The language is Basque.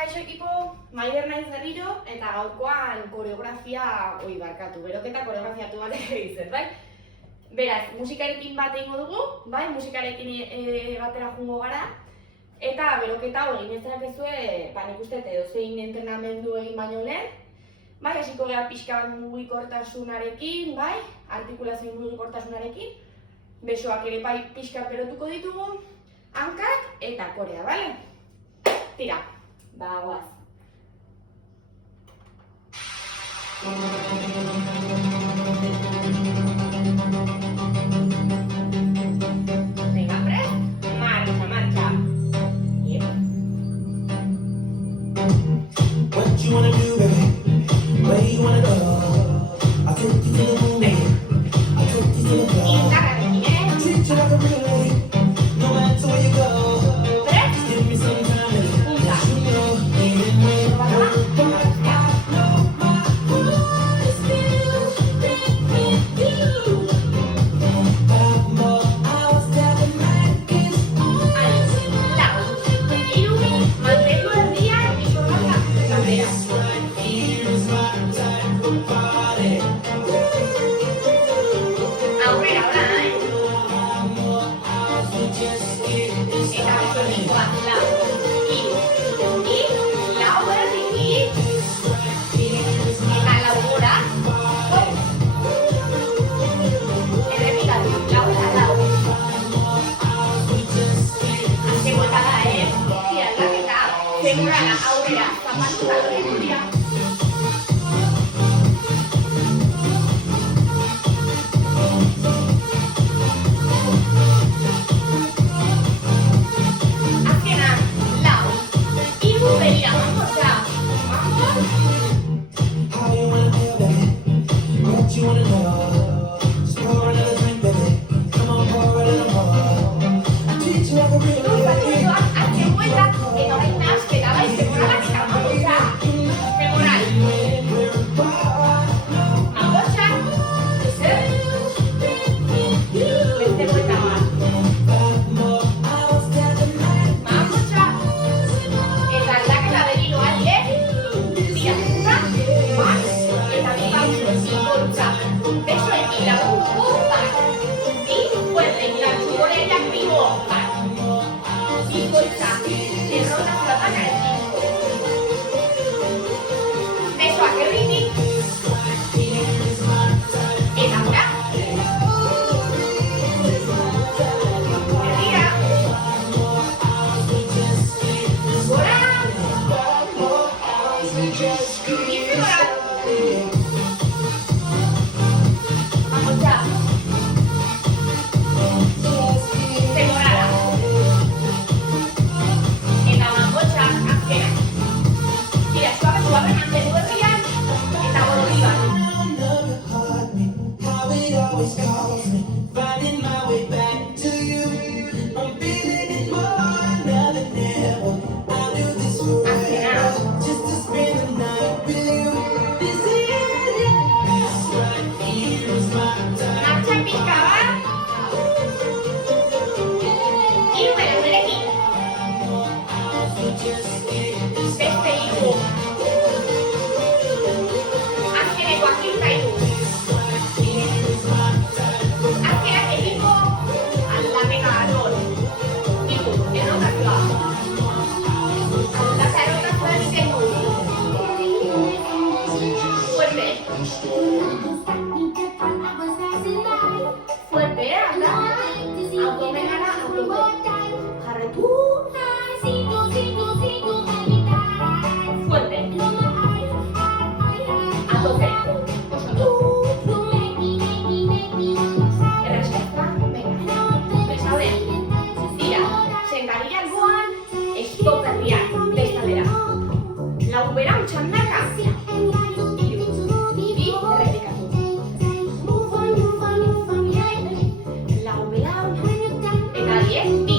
kaixo ekipo, Maider naiz berriro, eta gaurkoan koreografia, beroketa koreografiatu bat egiten, bai? Beraz, musikarekin bat egingo dugu, bai? Musikarekin batera jungo gara, eta beroketa egin ez dezakezue, nik uste edozein entrenamendu egin baino lehen, bai, hasiko gara pixka bat mugikortasunarekin, bai? Artikulazio mugikortasunarekin, besoak ere bai pixka berotuko ditugu, hankak eta korea, bale? Tira, goaz. Venga, prest, marcha. What you wanna do, baby? Where you wanna go? I'll take you to the moon, baby. I'll take you to the club. I'll treat you like a real lady. No matter where you go. Just give me some time, baby. Let you know, even when I know my heart is filled with you. 5 more hours till the night gets Mantengo el día y forma la cadera. Here's my type of party. Ahora, Just get this Eta beso lau, eta lau gora. Errepikatu, lau eta lau. Azte buelta da, Tira, aldaketa, femorala, aurrera, zapatu talore dira. Azkena, lau, hiru begira, vamos. How you wanna feel, baby? What you wanna know? Just pour another drink, baby. Come on, pour a little more. I treat you like a real lady. Azte buelta, eta orain nahasketa, bai, femoralak eta mamotxa. Femoral. Mamotxa. Beste buelta bat. 5 more hours till the night. Mamotxa. Eta aldaketa berriro ari, Tira, bat. Eta bi pauso, zingorutza. Besoekin lagundu, bat. Bi, fuerte, indartsu gorela aktibo, bat. Zingorutza, errota zurapakarekin. Besoak erritik. Eta gora. Errira. Gora. Bizi gora. Mamotxa. Femorala. Eta mamotxa, azkena. Tira, suave, mantendu herrian, eta borobioan. Sound of your heartbeat, how it always calls me. Finding my way back to you. I'm feeling it more now than ever. I'll do this forever, just to spend the night with you. This right here is my time. Martxa pixka bat. Hiru belaunerekin. Beste hiru. Azkenekoak hiru eta hiru. Azkenak egingo aldaketa alor. Hiru, errotazioa. Aldaketa errotazioa egiten du. Fuerte. Fuerte, aldaketa. Abdomenala, abdomen. Jarretu. Fuerte. A tope. Oso ondo. Errespeta, venga. Besade. Tira, sentadilla alboan, stop herriak, bestaldera. Lau bera txandaka. Hiru, bi, errepikatu. Lau bera, eta 10,